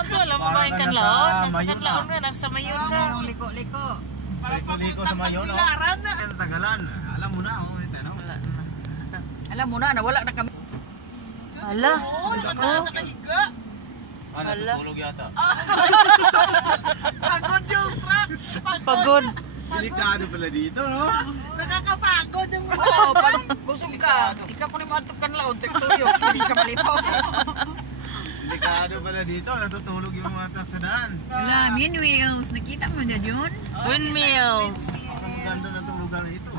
kanlaon to, alam mo ba yung kanlaon? Nasa kanlaon na, nasa mayon ka. Yung liko-liko. Liko-liko sa mayon, no? Tagalan. Alam mo na, oh. Alam mo na, nawala na kami. Hala, Diyos ko. Natutulog yata. Pagod yung truck. Pagod. Delikado pala dito, no? Nakakapagod yung mga. Oo, pag busog ka, di ka po ni matukan laon, tuyo, hindi ka malipaw. Delikado pala dito, natutulog yung mga truck sa daan. Wala, Wheels, nakita mo na yun? Windmills. Ang ganda na tulugan na ito.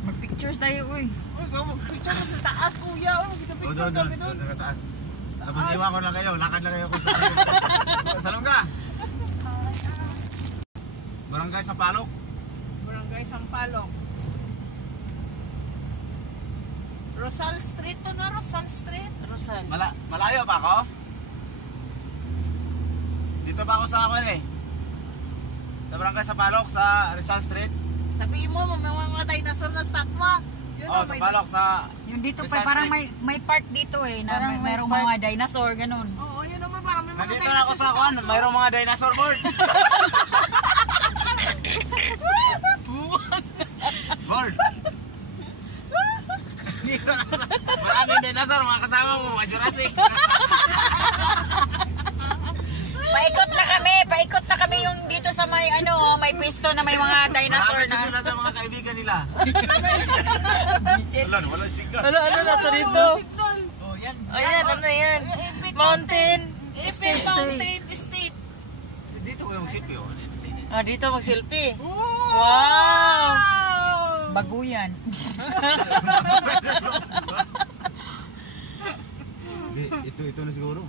Mag-pictures tayo, uy. Uy, picture mo sa taas, kuya. Kita picture kami doon. Sa taas. Tapos iwan ko lang kayo, lakad lang kayo kung saan. Salam ka! Barangay Sampalok. Barangay Sampalok. Rosal Street to na, Rosal Street. Rosal. Malayo pa ako? Dito pa ako sa akin eh. Sa Barangay Sampalok, sa Rizal Street. Sabihin mo, may mga dinosaur na statwa. Yun, Oh, Sampalok sa... Yung dito Rizal pa, parang Street. may park dito eh, na Parang may merong park. mga dinosaur, ganun. Oo, yun naman, parang may mga Nandito dinosaur na ako sa kuan, mayroong mga dinosaur board. Board. Dito na ako sa... Maraming dinosaur, mga kasama mo, mga Jurassic. Paikot na kami yung dito sa may ano, may pisto na may mga dinosaur Marami na. sila sa mga kaibigan nila. Wala signal. Ano na to dito? signal. Oh, yan. Ayan, ano yan? Epic Mountain. Epic Mountain Estate. Dito ko yung sitio. Ah, dito mag-selfie. Wow! Baguyan. Ito na siguro.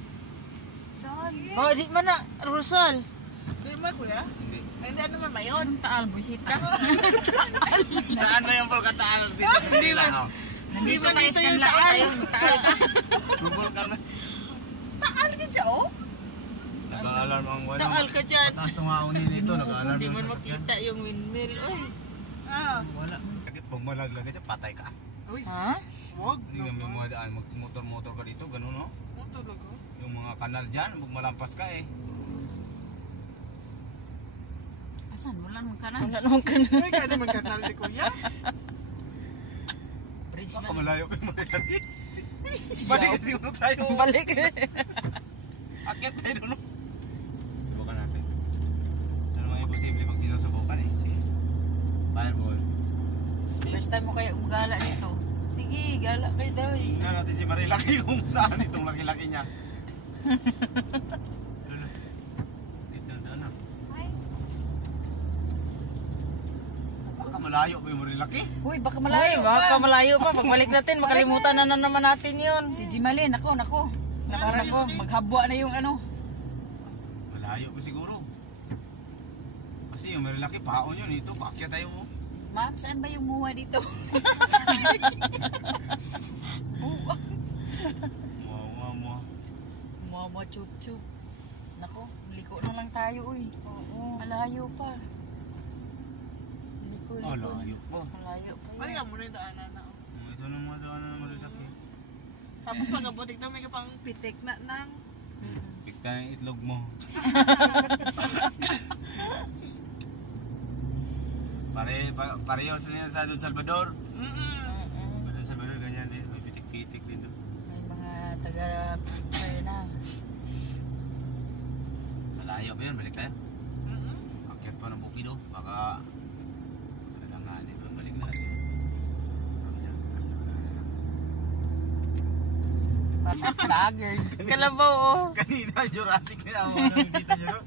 Saan? Oh, di man na, Rosal. Di ba, kuya? Hindi. Ay, hindi, ano man ba yun? Anong taal, buisit ka? Saan na yung Volcataan dito sa Manila? Nandito ba tayo dito sa yung kanlaan. taal? Tayo, magtaal ka. Volcan na. Taal ka dyan, oh? Nag-aalarm ang wala. Taal ka dyan. Mataas tumaunin nito, nag-aalarm Hindi yung man sasakyan. makita yung windmill. Oy. Ah. Wala. Bakit pag malaglag ka dyan, patay ka. Uy, Ha? wag. Hindi yung mga daan, motor-motor ka dito, ganun no? Ang talaga. Yung mga kanal dyan, pag malampas ka eh. Asan? Wala naman ka na. Wala naman ka na. Uy, gano'n man kanal si kuya. Bridge Baka man. malayo pa yung malaglag. Balik na siguro tayo. Balik. Akit tayo doon. Subukan natin. Ano naman yung posible pag sinusubukan eh. Sige. Fireball. First time mo kaya umagala dito. Sige, gala kayo daw. Tingnan natin si Marilaki kung saan itong laki-laki niya. Lolo. Dito na. Baka malayo pa yung Marilaki. Uy, baka Ay, malayo baka pa. malayo pa. Pagbalik natin, makalimutan na naman natin yun. Si Jimalin, ako. Parang maghabwa na yung ano. Malayo pa siguro. Kasi yung Marilaki, paon yun. Ito, paakyat tayo mo. Ma'am, saan ba yung muwa dito? Buwa. Mama, chup-chup. Nako, liko na lang tayo, uy. Oo. Malayo pa. Liko. Malayo pa. Malayo pa Pwede yun. ka muna yung daanan na. Ito na mga daanan ng Marilaki. Tapos pag abutik na may kapang pitik na nang. Pikta yung itlog mo. Pare yun sa Don Salvador. Don Salvador ganyan din. May pitik-pitik din doon. May mga taga-prayer na. Malayo pa yun. Balik tayo. Akyat pa ng bukido. Baka talalanganin pa. Balik na natin. Bagger. Kalabaw, oh. Kanina Jurassic na ako. Nakikita nyo no?